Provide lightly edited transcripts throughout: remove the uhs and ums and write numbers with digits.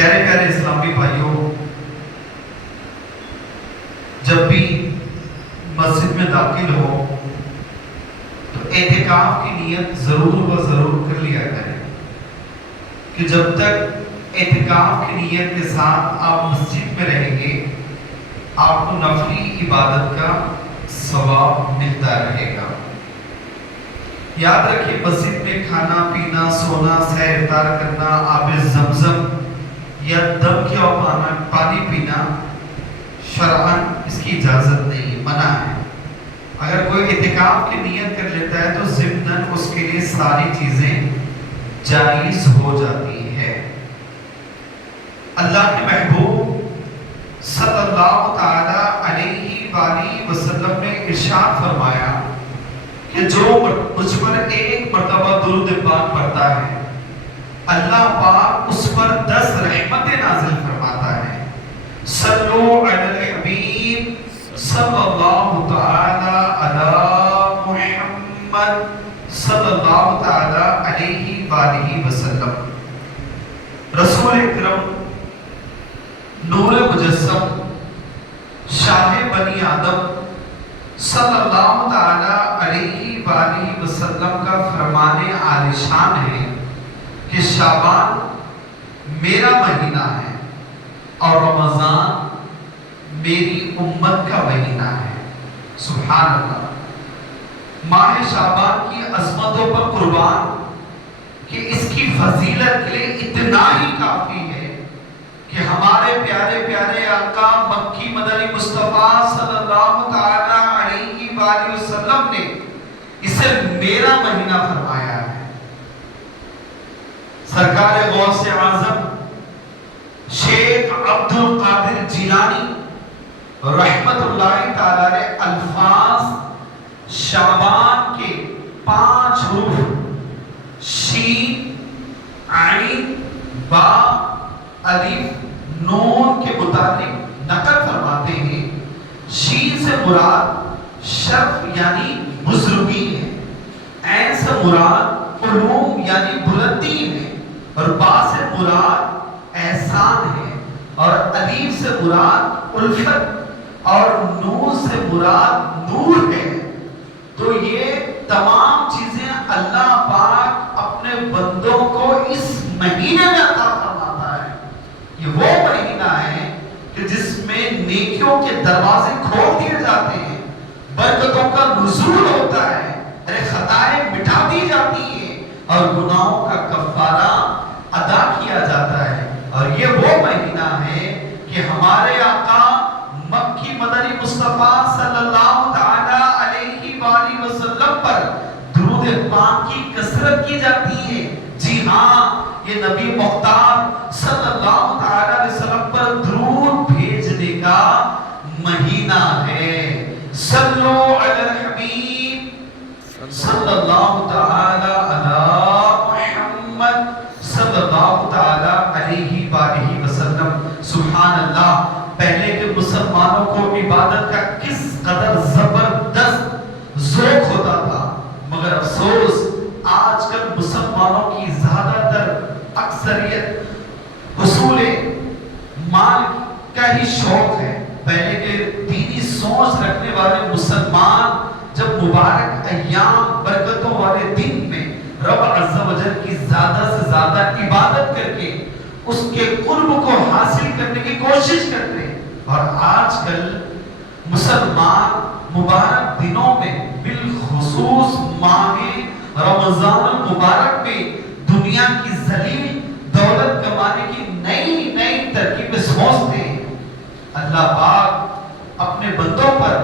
پیارے پیارے اسلامی بھائیوں، جب بھی مسجد میں داخل ہو تو اعتکاف کی نیت ضرور و ضرور کر لیا کریں کہ جب تک اعتکاف کی نیت کے ساتھ آپ مسجد میں رہیں گے آپ کو نفلی عبادت کا ثواب ملتا رہے گا۔ یاد رکھیں، مسجد میں کھانا پینا، سونا، سیر افطار کرنا، آب زمزم یا دم کے پانی پینا شرعاً اس کی اجازت نہیں، منع ہے۔ اگر کوئی اعتکاف کی نیت کر لیتا ہے تو ضمناً اس کے لیے ساری چیزیں جائز ہو جاتی ہے۔ اللہ کے محبوب صلی اللہ تعالی علیہ وآلہ وسلم نے ارشاد فرمایا کہ جو مجھ پر ایک مرتبہ درود پاک پڑھتا ہے اللہ پاک اس پر 10 رحمتیں نازل فرماتا ہے۔ صلو علی الحبیب صلی اللہ تعالی علی محمد صلی اللہ تعالی علیہ وآلہ وسلم۔ رسول اکرم نور مجسم شاہ بنی آدم صلی اللہ تعالی علیہ وآلہ وسلم کا فرمان عالیشان ہے کہ شعبان میرا مہینہ ہے اور رمضان میری امت کا مہینہ ہے۔ سبحان اللہ۔ ماہ شعبان کی عظمتوں پر قربان کہ اس کی فضیلت کے لیے اتنا ہی کافی ہے کہ ہمارے پیارے پیارے آقا مکی مدنی مصطفیٰ صلی اللہ تعالی علیہ وآلہ وسلم نے اسے میرا مہینہ فرمایا ہے۔ سرکار غوث اعظم شیخ عبد القادر جیلانی رحمت اللہ تعالی علیہ الفاظ شعبان کے 5 حروف شین، عین، با، الف، نون کے متعلق نقل فرماتے ہیں۔ شین سے مراد شرف یعنی بزرگی ہے، عین سے مراد علوم یعنی بلندی ہے، اور با سے مراد احسان ہے، اور الف سے مراد الفت، اور نون سے مراد نور ہے۔ تو یہ تمام چیزیں اللہ پاک اپنے بندوں کو اس مہینے میں عطا فرماتا ہے۔ یہ وہ مہینہ ہے کہ جس میں نیکیوں کے دروازے کھول دیے جاتے ہیں، برکتوں کا نزول ہوتا ہے، خطائیں مٹا دی جاتی ہیں اور گناہوں کا کفارہ ادا کیا جاتا ہے۔ اور یہ وہ مہینہ ہے کہ ہمارے آقا مکی مدنی مصطفیٰ صلی اللہ تعالی علیہ وآلہ وسلم پر درود پاک کی کثرت کی جاتی ہے۔ جی ہاں، یہ نبی مختار صلی اللہ تعالی علیہ وسلم پر درود بھیجنے کا مہینہ ہے۔ صلو علی الحبیب صلی اللہ تعالی علی محمد صلی اللہ تعالی علیہ وآلہ وسلم۔ سبحان اللہ۔ پہلے کے مسلمانوں کو عبادت کا کس قدر زبردست ذوق ہوتا تھا، مگر افسوس آج کل مسلمانوں کی زیادہ تر اکثریت حصول مال کا ہی شوق ہے۔ پہلے کے دینی سوچ رکھنے والے مسلمان جب مبارک ایام برکتوں والے دن میں رب عز و جل کی زیادہ سے زیادہ عبادت کر کے اس کے قرب کو حاصل کرنے کی کوشش کرتے ہیں، اور آج کل مسلمان مبارک دنوں میں بالخصوص ماہ رمضان المبارک میں دنیا کی ذلیل دولت کمانے کی نئی نئی ترکیبیں سوچتے ہیں۔ اللہ پاک اپنے بندوں پر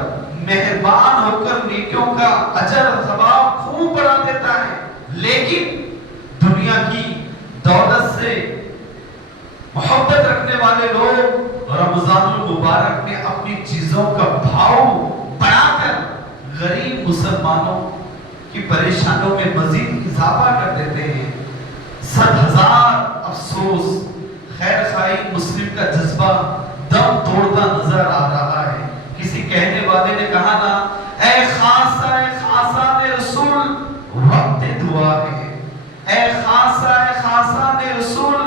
مہربان ہو کر نیکیوں کا اجر و ثواب خوب بڑھا دیتا ہے، لیکن دنیا کی دولت سے محبت رکھنے والے لوگ رمضان المبارک میں اپنی چیزوں کا بھاؤ بڑھا کر غریب مسلمانوں کی پریشانوں میں مزید اضافہ کر دیتے ہیں۔ 100,000 افسوس، خیر خواہی مسلم کا جذبہ دم توڑتا نظر آ رہا ہے۔ کسی کہنے والے نے کہا نا، اے خاصہ نے رسول وقت دعا ہے، اے خاصہ نے رسول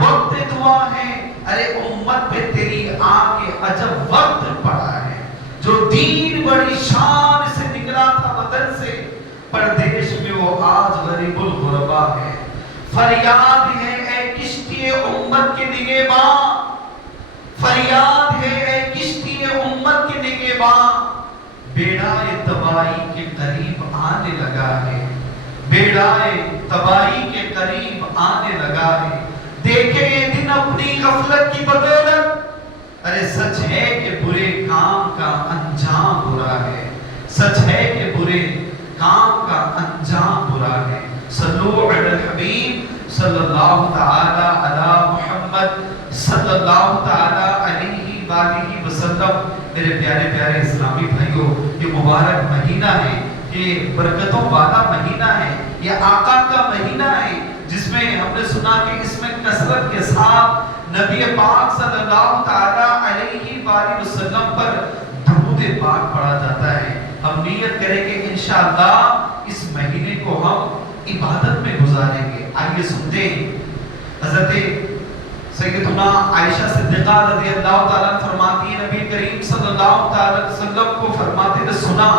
وقت دعا دعا ہے، ارے امت پہ تیری آگے عجب وقت پڑا ہے، جو دین بڑی شان سے نکلا تھا وطن سے، پردیش میں وہ آج غریب الغربا ہے۔ فریاد ہے اے کشتی امت کے نگہباں، فریاد ہے اے کشتی امت کے نگہباں، بیڑا تباہی کے قریب آنے لگا ہے، بیڑا تباہی کے قریب آنے لگا ہے، دیکھے یہ دن اپنی غفلت کی بدولت، ارے سچ ہے کہ برے کام کا انجام برا ہے، سچ ہے کہ برے کام کا انجام برا ہے۔ صلو علی الحبیب صلی اللہ تعالی علی محمد صلی اللہ تعالی علیہ وآلہ وسلم۔ میرے پیارے پیارے اسلامی بھائیوں، یہ مبارک مہینہ ہے، یہ برکتوں والا مہینہ ہے، یہ آقا کا مہینہ ہے، جس میں ہم نے سنا کہ اس میں کثرت کے ساتھ نبی پاک صلی اللہ تعالی علیہ وآلہ وسلم پر درود پاک پڑھا جاتا ہے۔ ہم نیت کریں کہ انشاءاللہ اس مہینے کو ہم عبادت میں گزاریں گے۔ آئیے سنتے ہیں، حضرت سیدنا عائشہ صدیقہ رضی اللہ تعالیٰ فرماتی ہیں، نبی کریم صلی اللہ تعالیٰ وسلم کو فرماتے ہوئے سنا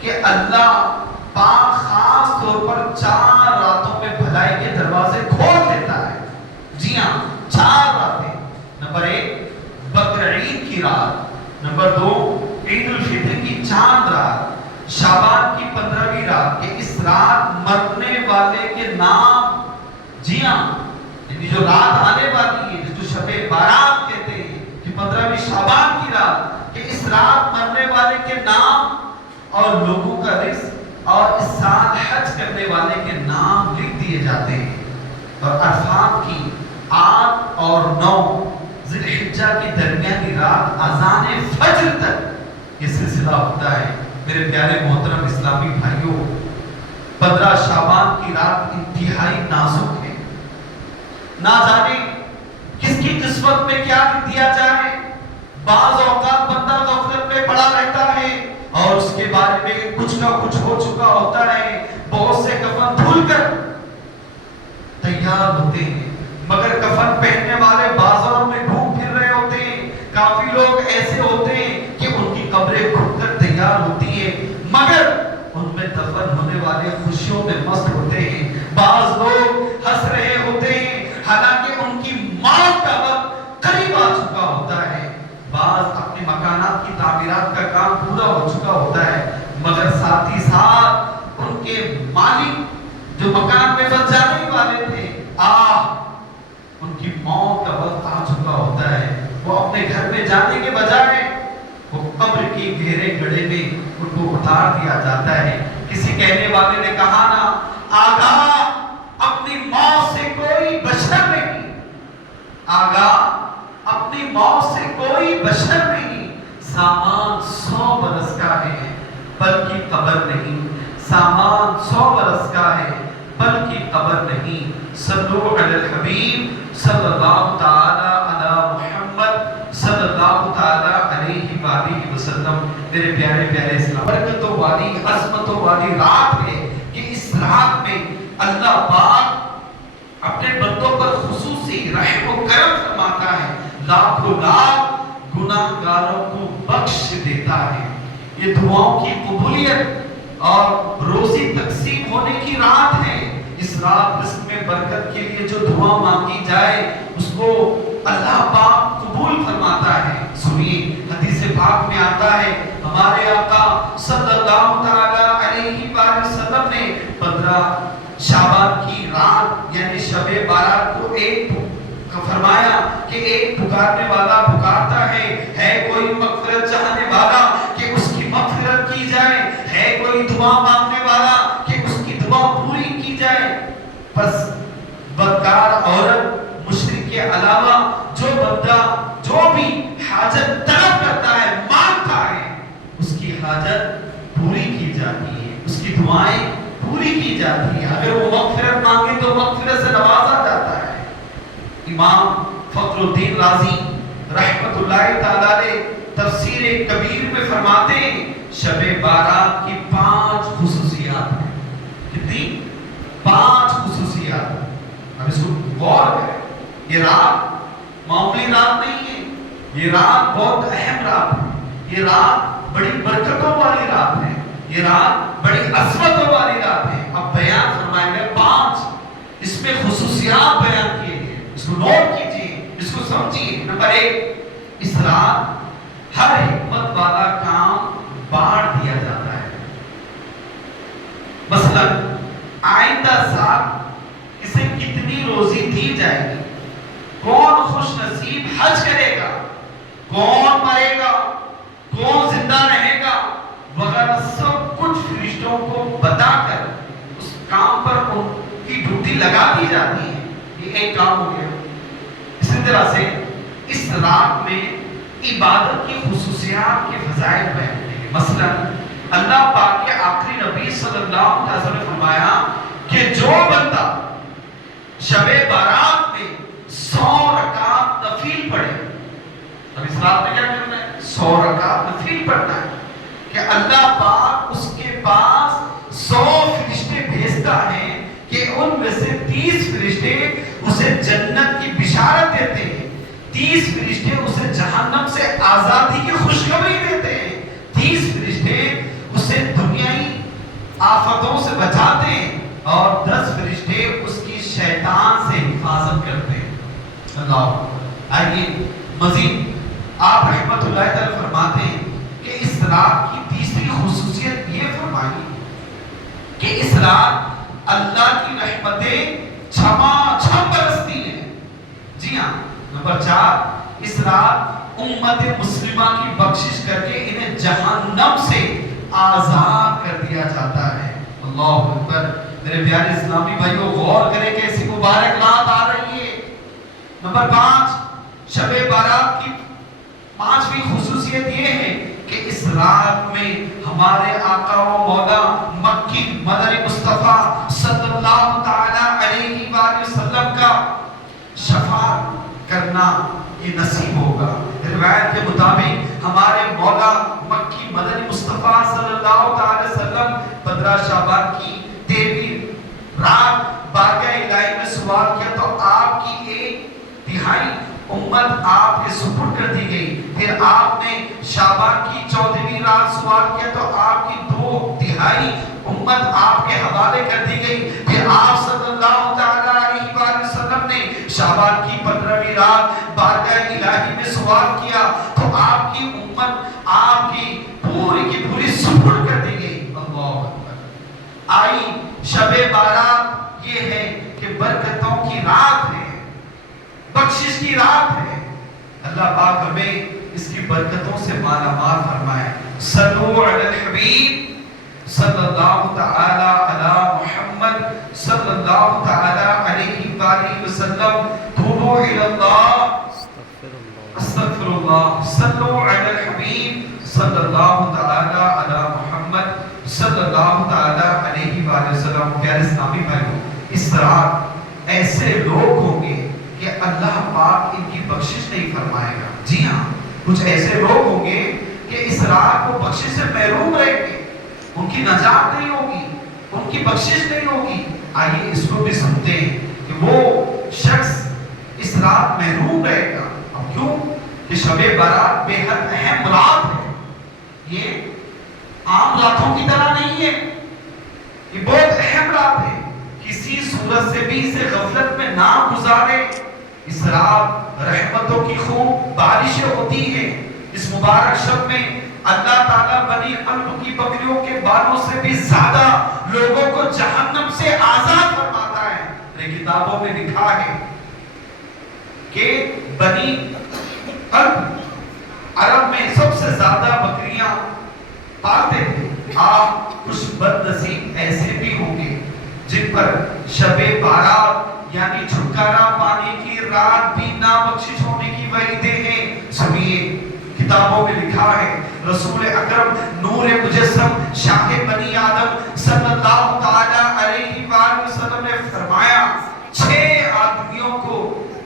کہ اللہ پاک خاص طور پر 4 راتوں میں بھلائی کے دروازے کھول دیتا ہے۔ جی ہاں، 4 راتیں۔ نمبر 1 بقر عید کی رات، نمبر 2 عید الفطر کی چاند رات، شعبان کی 15ویں رات، کہ اس رات مرنے والے کے نام، جی ہاں، یعنی جو رات آنے والی ہے، جو شب بارات کہتے ہیں، کہ 15ویں شعبان کی رات، کہ اس رات مرنے والے کے نام اور لوگوں کا رزق اور اس سال حج کرنے والے کے نام لکھ دیے جاتے ہیں۔ اور عرفات کی 8 اور 9 ذی الحجہ کی درمیانی رات اذان فجر تک یہ سلسلہ ہوتا ہے۔ میرے پیارے محترم اسلامی بھائیوں، 15 شعبان کی رات انتہائی نازک ہے، نہ جانے کس کی قسمت میں کیا لکھ دیا جائے۔ بعض اوقات بندہ غفلت میں پڑا رہتا ہے اور اس کے بارے میں کچھ نہ کچھ ہو چکا ہوتا ہے، بہت سے کفن دھل کر تیار ہوتے ہیں، مگر کفن پہننے والے بازاروں میں گھوم پھر رہے ہوتے ہیں۔ کافی لوگ ایسے ہوتے ہیں کہ ان کی قبریں کھود کر تیار ہوتی ہیں، مگر ان میں دفن ہونے والے خوشیوں میں مست ہوتے ہیں۔ بعض لوگ ہنس رہے ہوتے ہیں حالانکہ ان کی موت کا وقت قریب آ چکا ہوتا ہے۔ بعض اپنے مکانات کی تعمیرات کا کام پورا ہو چکا ہوتا ہے، مگر ساتھ ہی ساتھ ان کے مالک جو مکان میں بس جانے والے تھے، ان کی موت کا وقت آ چکا ہوتا ہے۔ وہ اپنے گھر میں جانے کے بجائے وہ قبر کی گہرے گڑھے میں ان کو اتار دیا جاتا ہے۔ کسی کہنے والے نے کہا نا، آگاہ اپنی موت سے کوئی بشر نہیں، آگاہ اپنی موت سے کوئی بشر نہیں، سامان 100 برس کا ہے بلکہ قبر نہیں، سامان 100 برس کا ہے بلکہ قبر نہیں۔ صلو علی الحبیب صلی اللہ تعالی علی محمد صلی اللہ تعالی علیہ وآلہ وسلم۔ میرے پیارے پیارے اسلام، برکتوں والی عظمتوں والی رات ہے کہ اس رات میں اللہ پاک اپنے بندوں پر خصوصی رحم و کرم فرماتا ہے، لاکھوں لاکھ گناہگاروں کو بخش دیتا ہے۔ یہ دعاؤں کی قبولیت اور روزی تقسیم ہونے کی رات ہے۔ اس رات رزق میں برکت کے لیے جو دعا مانگی جائے اس کو اللہ پاک قبول فرماتا ہے۔ سنیے، حدیث پاک میں آتا ہے، ہمارے آقا صلی اللہ تعالی علیہ وآلہ وسلم نے 15 شعبان کی رات یعنی شب بارات کو ایک فرمایا کہ ایک پکارنے والا پکارتا ہے کوئی مغفرت چاہنے والا کہ اس کی مغفرت کی جائے، ہے کوئی دعا مانگنے والا کہ اس کی دعا پوری کی جائے۔ بس بدکار عورت، مشرک کے علاوہ جو بندہ جو بھی حاجت طلب کرتا ہے، مانگتا ہے، اس کی حاجت پوری کی جاتی ہے، اس کی دعائیں پوری کی جاتی ہے۔ اگر وہ مغفرت مانگے تو مغفرت سے نوازا جاتا ہے۔ امام فخر الدین رازی رحمت اللہ تعالی علیہ تفسیر کبیر میں فرماتے ہیں، شب بارات کی 5 خصوصیات ہیں۔ کتنی؟ 5 خصوصیات۔ اب اس کو غور کریں، یہ رات معمولی رات نہیں ہے، یہ رات بہت اہم رات ہے، یہ رات بڑی برکتوں والی رات ہے، یہ رات بڑی عظمتوں والی رات ہے۔ اب بیان فرمائیں گے 5 اس میں خصوصیات بیان کیے گئے، اس کو نوٹ کیجئے، اس کو سمجھیے۔ نمبر 1، اس رات ہر حکمت والا کام بانٹ دیا جاتا ہے۔ مثلا آئندہ سال اسے کتنی روزی دی جائے گی، کون خوش نصیب حج کرے گا، کون مرے گا، کون زندہ رہے گا وغیرہ سب کچھ فرشتوں کو بتا کر اس کام پر ان کی ڈیوٹی لگا دی جاتی ہے۔ یہ ایک کام ہو گیا۔ اسی طرح سے اس رات میں عبادت کی خصوصیات کے فضائل بیان ہیں۔ مثلا اللہ پاک کے آخری نبی صلی اللہ علیہ وسلم نے فرمایا کہ جو بندہ شب بارات میں 100 رکعت نفل پڑھے، اب اس رات میں کیا کرنا ہے؟ 100 رکعت نفل پڑھنا ہے کہ اللہ پاک اس کے پاس 100 فرشتے بھیجتا ہے کہ ان میں سے 30 فرشتے اسے جنت کی بشارت دیتے ہیں، 30 فرشتے اسے جہنم سے آزادی کی خوشخبری دیتے ہیں، 30 فرشتے اسے دنیائی آفتوں سے بچاتے ہیں، اور 10 فرشتے اس کی شیطان سے حفاظت کرتے ہیں۔ اللہ آئیے مزید آپ رحمت اللہ تعالی فرماتے ہیں کہ اس رات کی تیسری خصوصیت یہ فرمائی کہ اس رات اللہ کی رحمتیں چھما چھم برستی ہیں۔ جی ہاں۔ نمبر 4، اس رات امت مسلمہ کی بخشش کر کے انہیں جہنم سے آزاد کر دیا جاتا ہے۔ اللہ اکبر۔ میرے پیارے اسلامی بھائیوں غور کریں کہ ایسی مبارک رات آ رہی ہے۔ نمبر 5، شب بارات کی 5ویں خصوصیت یہ ہے کہ اس رات میں ہمارے آقا و مولا مکی مدنی مصطفیٰ صلی اللہ تعالی علیہ وآلہ وسلم کا شفاعت کرنا یہ نصیب ہوگا۔ روایت کے مطابق ہمارے مولا مکی مدنی مصطفیٰ صلی اللہ تعالی وسلم 15 شعبان کی 13ویں رات بارگاہ الہی میں سوال کیا تو آپ کی 1/3 امت آپ کے سپرد کر دی گئی۔ پھر آپ نے شعبان کی 14ویں رات سوال کیا تو آپ کی 2/3 امت آپ کے حوالے کر دی گئی۔ پھر آپ صلی اللہ تعالی علیہ وآلہ وسلم نے شعبان کی 15ویں رات بارگاہ الہی میں سوال کیا تو آپ کی امت آپ کی پوری سپرد کر دی گئی۔ اللہ اکبر۔ آئی شب بارات یہ ہے کہ برکتوں کی رات ہے، بخشش کی رات ہے۔ اللہ پاک ہمیں اس کی برکتوں سے مالا مال فرمائے۔ صلو علی الحبیب صلی اللہ تعالی علی محمد صلی اللہ تعالی علیہ وآلہ وسلم۔ توبوا الی اللہ، استغفر اللہ۔ صلو علی الحبیب صلی اللہ تعالی علی محمد صلی اللہ تعالی علیہ وآلہ وسلم۔ پیارے اسلامی بھائیوں، اس رات ایسے لوگ ہوں گے کہ اللہ پاک ان کی بخشش نہیں فرمائے گا۔ جی ہاں، کچھ ایسے لوگ ہوں گے کہ اس رات کو بخشش سے محروم رہیں گے، ان کی نجات نہیں ہوگی، ان کی بخشش نہیں ہوگی۔ آئیے اس کو بھی سمجھتے ہیں کہ وہ شخص اس رات محروم رہے گا۔ اب کیوں؟ کہ شب بارات بے حد اہم رات ہے، یہ عام راتوں کی طرح نہیں ہے، یہ بہت اہم رات ہے۔ کسی صورت سے بھی اسے غفلت میں نہ گزارے۔ اس رات رحمتوں کی خوب بارشیں ہوتی ہیں۔ اس مبارک شب میں اللہ تعالیٰ بنی قلب کی بکریوں کے بالوں سے بھی زیادہ لوگوں کو جہنم سے آزاد فرماتا ہے۔ میری کتابوں میں لکھا ہے کہ بنی قلب عرب میں سب سے زیادہ بکریاں پالتے تھے۔ آپ کچھ بد نصیب ایسے بھی ہوں گے جن پر شب بارات یعنی چھٹکارا پانے کی رات بھی نابخشش ہونے کی وعیدیں ہیں۔ سنیے، کتابوں میں لکھا ہے رسول اکرم نور مجسم شاہ بنی آدم صلی اللہ تعالی علیہ وآلہ وسلم نے فرمایا 6 آدمیوں کو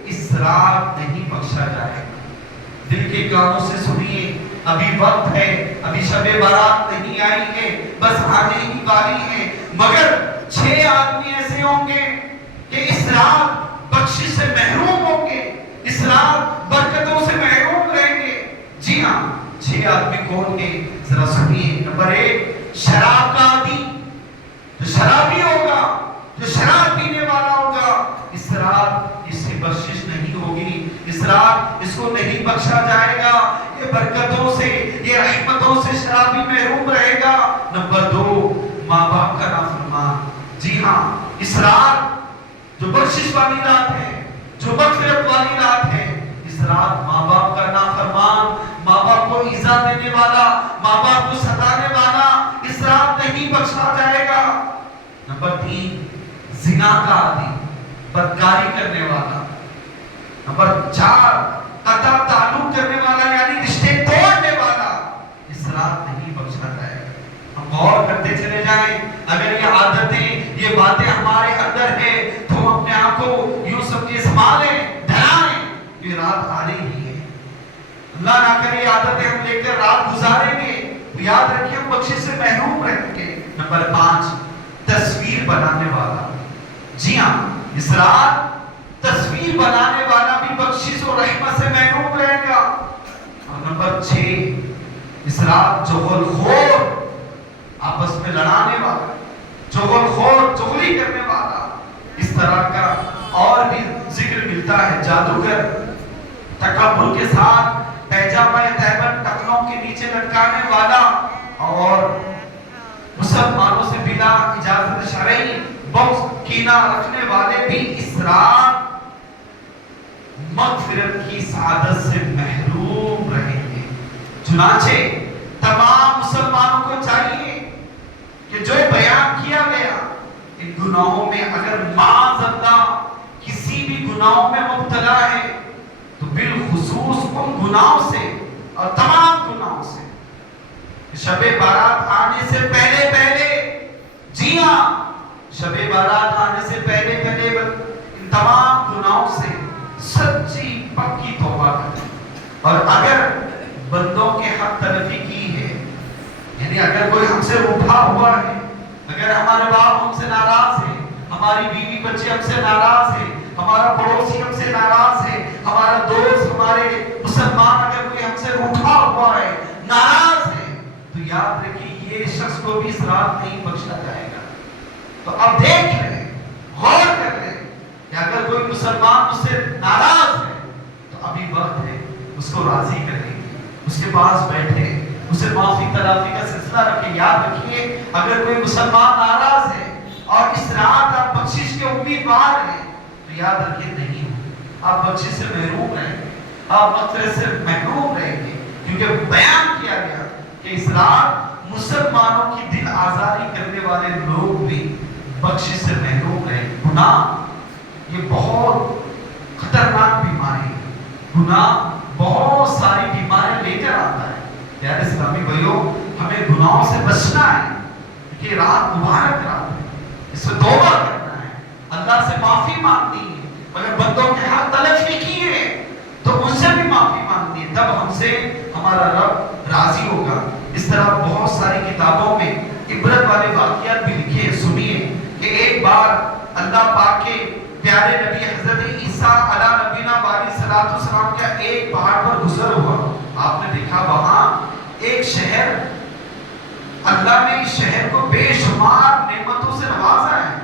اس رات نہیں بخشا جائے گا۔ دل کے کانوں سے سنیے، ابھی وقت ہے، ابھی شب بارات نہیں آئی ہے، بس آنے ہی والی ہے، مگر 6 آدمی ایسے ہوں گے کہ اس رات بخشش سے محروم ہوں گے، اس رات برکتوں سے محروم رہیں گے۔ جی ہاں، 6 آدمی کون گے؟ ذرا سنیے۔ نمبر 1، شراب کا عادی، جو شرابی ہوگا، جو شراب پینے والا ہوگا، اس رات اس سے بخشش نہیں ہوگی، اس رات اس کو نہیں بخشا جائے گا، یہ برکتوں سے، یہ رحمتوں سے شرابی محروم رہے گا۔ نمبر 2، ماں باپ کا نافرمان۔ جی ہاں، اس رات جو بخشش والی رات ہے، جو مغفرت والی رات ہے، اس رات ماں باپ کا نافرمان، ماں باپ کو ایذا دینے والا، ماں باپ کو ستانے والا اس رات نہیں بخشا جائے گا۔ نمبر 3، زنا کا عادی، بدکاری کرنے والا۔ نمبر 4، قطع تعلق کرنے والا، یعنی رشتے توڑنے والا، اس رات نہیں بخشا جائے گا۔ ہم غور کرتے چلے جائیں، اگر یہ عادتیں، یہ باتیں ہمارے اندر ہیں تو ہم اپنے آپ کو یوں سمجھے سنبھالیں، ڈرائیں، یہ رات آ رہی ہے، اللہ نہ کرے یہ عادتیں ہم لے کر رات گزاریں گے تو یاد رکھیں ہم بخشش سے محروم رہیں گے۔ نمبر 5، تصویر بنانے والا۔ جی ہاں، اس رات تصویر بنانے والا بھی بخشش اور رحمت سے محروم رہے گا۔ اور نمبر 6، اس رات چغل خور، آپس میں لڑانے والا، چغل خور، چغلی کرنے والا، اس طرح کا اور بھی ذکر ملتا ہے۔ جادوگر، تکبر کے ساتھ پیجامہ تہبند ٹخنوں کے نیچے لٹکانے والا، اور مسلمانوں سے بلا اجازت شرعی بغض کینہ رکھنے والے بھی اس رات مغفرت کی سعادت سے محروم رہیں گے۔ چنانچہ تمام مسلمانوں کو چاہیے کہ جو بیان کیا گیا ان گناہوں میں اگر معاذ اللہ کسی بھی گناہوں میں مبتلا ہے تو بالخصوص ان گناہوں سے اور تمام گناہوں سے شب بارات آنے سے پہلے جی ہاں، شب بارات آنے سے پہلے ان تمام گناہوں سے سچی پکی توبہ کریں۔ اور اگر بندوں کے حق تلفی کی ہے، یعنی اگر کوئی ہم سے روٹھا ہوا ہے، اگر ہمارے باپ ہم سے ناراض ہے، ہماری بیوی بچے ہم سے ناراض ہے، ہمارا پڑوسی ہم سے ناراض ہے، ہمارا دوست، ہمارے مسلمان اگر کوئی ہم سے روٹھا ہوا ہے، ناراض ہے، تو یاد رکھیے یہ شخص کو بھی اس رات نہیں بخشا جائے گا۔ تو اب دیکھ لیں، غور کر لیں کہ اگر کوئی مسلمان مجھ سے ناراض ہے تو ابھی وقت ہے اس کو راضی کرنے کی، اس کے پاس بیٹھے، اسے معافی تلافی کا سلسلہ رکھیں۔ یاد رکھیے اگر کوئی مسلمان ناراض ہے اور اس رات آپ بخشش کے امیدوار ہیں تو یاد رکھیے نہیں ہو، آپ بخشش سے محروم رہیں گے، آپ مغفرت سے محروم رہیں گے، کیونکہ بیان کیا گیا کہ اس رات مسلمانوں کی دل آزاری کرنے والے لوگ بھی بخشش سے محروم رہیں۔ گناہ یہ بہت خطرناک بیماری ہے، گناہ بہت ساری بیماریاں لے کر آتا ہے۔ پیارے اسلامی بھائیوں، ہمیں گناہوں سے بچنا ہے، کہ رات مبارک رات ہے، اس میں توبہ کرنا ہے، اللہ سے معافی مانگنی ہے، اگر بندوں کے حق تلفی کیے تو ان سے بھی معافی مانگنی ہے، تب ہم سے ہمارا رب راضی ہوگا۔ اس طرح بہت ساری کتابوں میں عبرت والے واقعات بھی لکھے ہیں۔ سنیے کہ ایک بار اللہ پاک کے پیارے نبی حضرت عیسیٰ علیہ نبینا علیہ الصلوۃ والسلام کا ایک پہاڑ پر گزر ہوا، آپ نے دیکھا وہاں ایک شہر، اللہ نے اس شہر کو بے شمار نعمتوں سے نوازا ہے،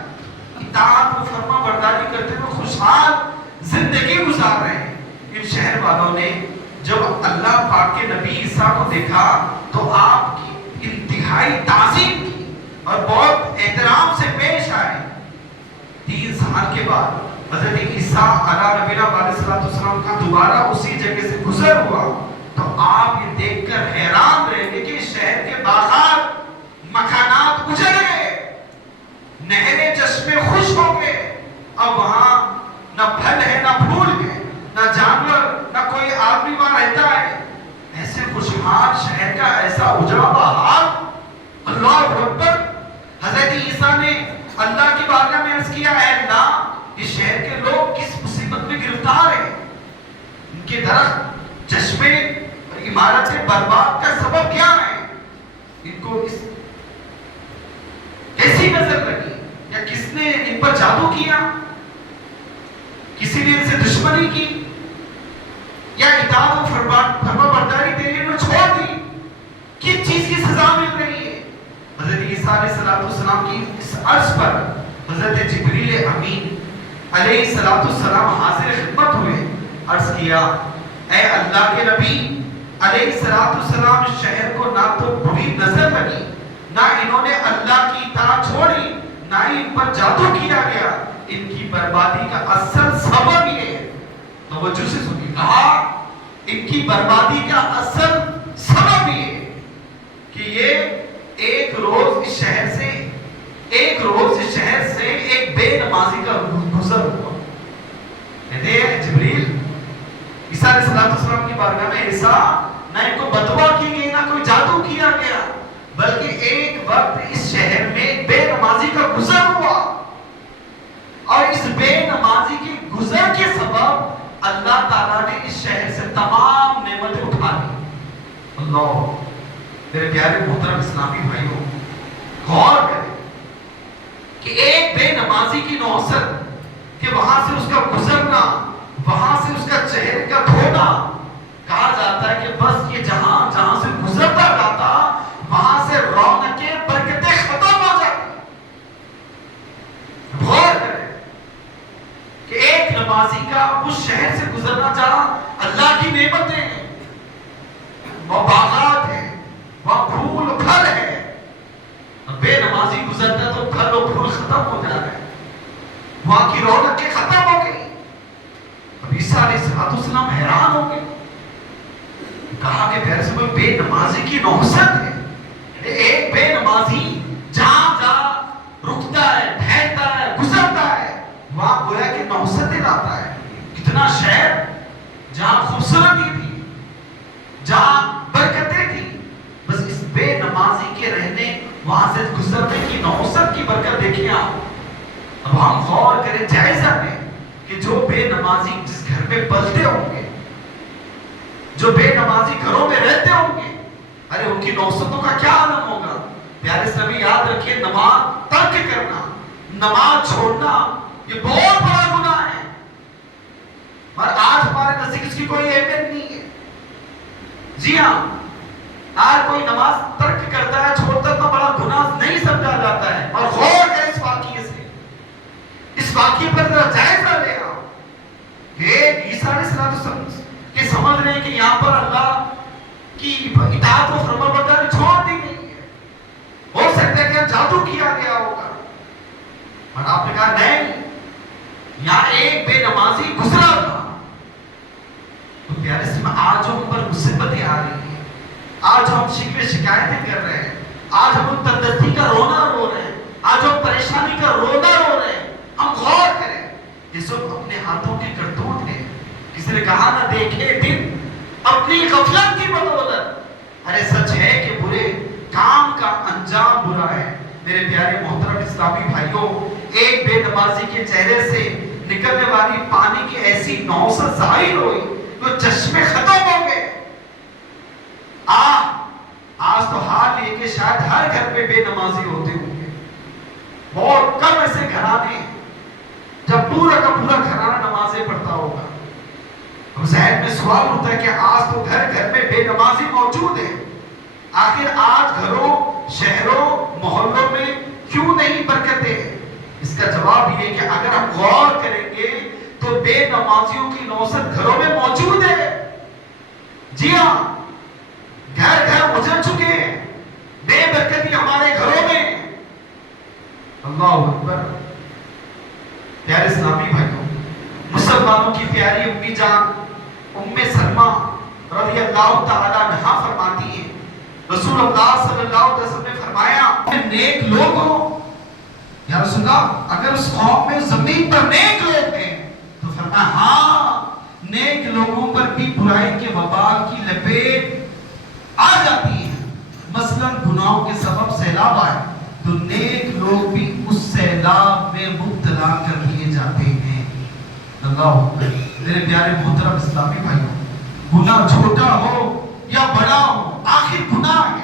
اطاعت و فرما برداری کرتے ہوئے خوشحال زندگی گزار رہے ہیں۔ ان شہر والوں نے جب اللہ پاک کے نبی عیسیٰ کو دیکھا تو آپ کی انتہائی تعظیم کی اور بہت احترام سے پیش آئے۔ 3 سال کے بعد حضرت عیسیٰ علیہ نبینا علیہ السلام کا دوبارہ اسی جگہ سے گزر ہوا تو آپ یہ دیکھ کر حیران رہے گے کہ شہر کے باغات، مکانات اجڑ گئے، نہریں چشمے خشک ہو گئے، اب وہاں نہ پھل ہے نہ پھول ہے، نہ جانور، نہ کوئی آدمی وہاں رہتا ہے۔ ایسے خوشحال شہر کا ایسا اجڑا ہوا حال، اللہ اکبر۔ حضرت عیسیٰ نے اللہ کی بارگاہ میں عرض کیا، اے اللہ، اس شہر کے لوگ کس مصیبت میں گرفتار ہیں؟ ان کے درخت، چشمے اور عمارتیں برباد کا سبب کیا ہے؟ ان کو کیسی نظر لگی یا کس نے ان پر جادو کیا؟ کسی نے ان سے دشمنی کی یا اطاعت و فرما برداری دینے میں چھوڑ دی، کس چیز کی سزا مل رہی ہے؟ حضرت عیسیٰ علیہ السلام کی اس عرض پر حضرت جبریل امین علیہ السلام حاضر خدمت ہوئے، عرض کیا اے اللہ کے نبی علیہ السلام، اس شہر کو نہ تو بری نظر لگی، نہ انہوں نے اللہ کی اطاعت چھوڑی، نہ ہی ان پر جادو کیا گیا، ان کی بربادی کا اصل سبب یہ ہے، توجہ سے سنیے، کہا ان کی بربادی کا اصل سبب یہ ہے کہ یہ ایک روز اس شہر سے ایک بے نمازی کا گزر ہوا۔ کہتے ہیں جبریل عیسیٰ علیہ السلام کی بارگاہ میں، عیسیٰ نہ ان کو بدوا کی گئی، نہ کوئی جادو کیا گیا، بلکہ ایک وقت اس شہر میں ایک بے نمازی کا گزر ہوا، اور اس بے نمازی کے گزر کے سبب اللہ تعالیٰ نے اس شہر سے تمام نعمتیں اٹھا لی۔ اللہ، میرے پیارے محترم اسلامی بھائیوں، غور کریں کہ ایک بے نمازی کی نوست کہ وہاں سے اس کا گزرنا، وہاں سے اس کا چہرے کا دھونا، کہا جاتا ہے کہ بس یہ جہاں سے گزرتا جاتا وہاں سے رونقیں برکتیں ختم ہو جاتی۔ غور کریں کہ ایک نمازی کا اس شہر سے گزرنا جہاں اللہ کی نعمتیں ہیں، وہ باغات ہیں، وہاں پھول پھل ہے، بے نمازی گزرتا تو پھل و پھول ختم ہو جا رہے ہیں، وہاں کی رونقیں ختم ہو گئی۔ اب عیسیٰ علیہ السلام حیران ہو گئے، کہا کہ پیارے سے کوئی بے نمازی کی نوست ہے، ایک بے نمازی جہاں رکتا ہے، ٹھہرتا ہے، گزرتا ہے، وہاں گویا کہ نوستیں لاتا ہے۔ کتنا شہر جہاں خوبصورتی تھی، جہاں برکتیں تھی، بس اس بے نمازی کے رہنے، وہاں سے گزرنے کی نوست کی برکت دیکھیں آپ۔ اب ہم غور کریں، جائزہ لیں کہ جو بے نمازی جس گھر میں پلتے ہوں گے، جو بے نمازی گھروں میں رہتے ہوں گے، ارے ان کی نوستوں کا کیا عالم ہوگا۔ پیارے سبھی یاد رکھیے، نماز ترک کرنا، نماز چھوڑنا، یہ بہت بڑا گناہ ہے، اور آج ہمارے نزدیک اس کی کوئی اہمیت نہیں ہے۔ جی ہاں، آج کوئی نماز ترک کرتا ہے، چھوڑتا تو بڑا گناہ نہیں سمجھا جاتا ہے۔ اور غور کریں اس واقعے سے، اس واقعے پر ذرا جائزہ لے آؤ کہ عیسیٰ علیہ السلام کہ سمجھ رہے ہیں کہ یہاں پر اللہ کی اطاعت و فرمانبرداری چھوڑ دی گئی ہے، ہو سکتا ہے کہ جادو کیا گیا ہوگا، اور آپ نے کہا نہیں، یہاں ایک بے نمازی گزرا تھا۔ تو پیارے سے آج ہم پر مصیبتیں آ رہی ہیں، آج ہم شکوے شکایتیں کر رہے ہیں، آج ہم تندرستی کا رونا رو رہے ہیں، آج ہم پریشانی کا رونا رو رہے ہیں۔ ہم غور کریں، یہ سب اپنے ہاتھوں کے کرتوت ہیں۔ کسی نے کہا نہ دیکھے دن اپنی غفلت کی بدولت، ارے سچ ہے کہ برے کام کا انجام برا ہے۔ میرے پیارے محترم اسلامی بھائیوں، ایک بے نمازی کے چہرے سے نکلنے والی پانی کی ایسی نوست ظاہر ہوئی تو چشمے ختم ہو گئے۔ آج تو حال یہ کہ شاید ہر گھر میں بے نمازی ہوتے ہوں گے، بہت کم ایسے گھرانے جب پورا کا پورا گھرانہ نمازیں پڑھتا ہوگا۔ اب ذہن میں سوال ہوتا ہے کہ آج تو گھر گھر میں بے نمازی موجود ہے، آخر آج گھروں، شہروں، محلوں میں کیوں نہیں برکتیں؟ اس کا جواب یہ ہے کہ اگر ہم غور کریں گے تو بے نمازیوں کی نوست گھروں میں موجود ہے۔ جی ہاں، گھر گھر اجڑ چکے ہیں، بے برکتی ہمارے گھروں میں۔ اللہ اکبر۔ پیارے اسلامی بھائیوں، مسلمانوں کی پیاری امی جان ام سلمہ رضی اللہ تعالی عنہا فرماتی ہیں، رسول اللہ صلی اللہ علیہ وسلم نے فرمایا، نیک لوگ ہو یا رسول اللہ، اگر اس قوم میں زمین پر نیک لوگ ہیں تو فرمایا ہاں، نیک لوگوں پر بھی برائی کے وبال کی لپیٹ آ جاتی ہے۔ مثلا گناہوں کے سبب سیلاب آئے تو نیک لوگ بھی اس سیلاب میں مبتلا کر لیے جاتے ہیں۔ اللہ میرے پیارے محترم اسلامی بھائیوں، گناہ چھوٹا ہو یا بڑا ہو، آخر گناہ ہے۔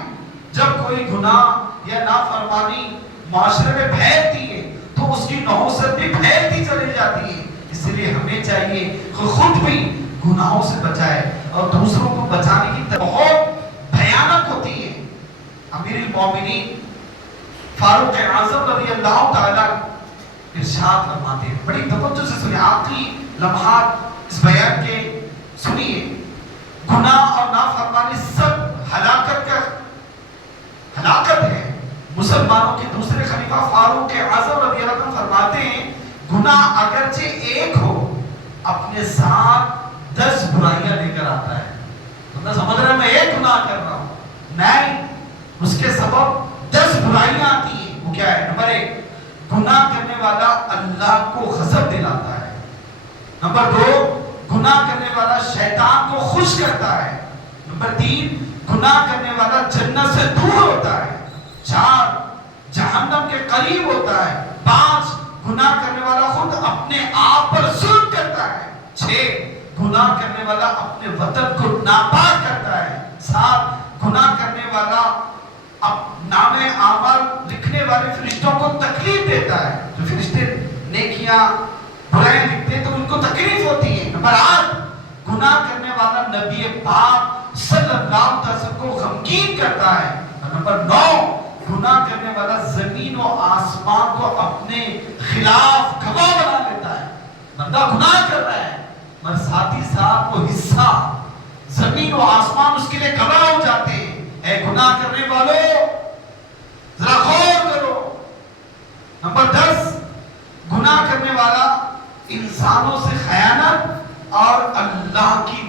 جب کوئی گناہ یا نافرمانی معاشرے میں پھیلتی ہے تو اس کی نحوست بھی پھیلتی چلی جاتی ہے۔ اس لیے ہمیں چاہیے کہ خود بھی گناہوں سے بچائے اور دوسروں کو بچانے کی بہت بھیانک ہوتی ہے۔ امیر المومنین فاروق اعظم رضی اللہ تعالیٰ ارشاد فرماتے ہیں، بڑی توجہ سے سنیں، آخری لمحات اس بیان کے سنیے، گناہ اور نافرمانی سب ہلاکت ہے۔ مسلمانوں کے دوسرے خلیفہ فاروق اعظم رضی اللہ عنہ فرماتے ہیں، گناہ اگرچہ ایک ہو اپنے ساتھ 10 برائیاں لے کر آتا ہے۔ بندہ سمجھ رہا ہے میں ایک گناہ کر رہا ہوں، نہیں، اس کے سبب 10 برائیاں آتی ہیں۔ وہ کیا ہے؟ نمبر 1، گناہ کرنے والا اللہ کو غضب دلاتا ہے۔ نمبر 2، گناہ کرنے والا شیطان کو خوش کرتا ہے۔ نمبر 3، گناہ کرنے والا جنت سے دور ہوتا ہے۔ 4، جہنم کے قریب ہوتا ہے۔ 5، گناہ کرنے والا خود اپنے آپ پر ظلم کرتا ہے۔ 6، گناہ کرنے والا اپنے وطن کو ناپاک کرتا ہے۔ 7، گناہ کرنے والا نام اعمال لکھنے والے فرشتوں کو تکلیف دیتا ہے۔ جو فرشتے نیکیاں برائیاں لکھتے ہیں تو ان کو تکلیف ہوتی ہے۔ نمبر 8، گناہ کرنے والا نبی پاک صلی اللہ علیہ وسلم کو غمگین کرتا ہے۔ اور نمبر 9، گناہ کرنے والا زمین و آسمان کو اپنے خلاف گواہ بنا لیتا ہے۔ بندہ گناہ کر رہا ہے مگر ساتھ ہی ساتھ وہ حصہ زمین و آسمان اس کے لیے گواہ ہو جاتے ہیں۔ اے گناہ کرنے والوں ذرا غور کرو۔ نمبر 10، گناہ کرنے والا انسانوں سے خیانت اور اللہ کی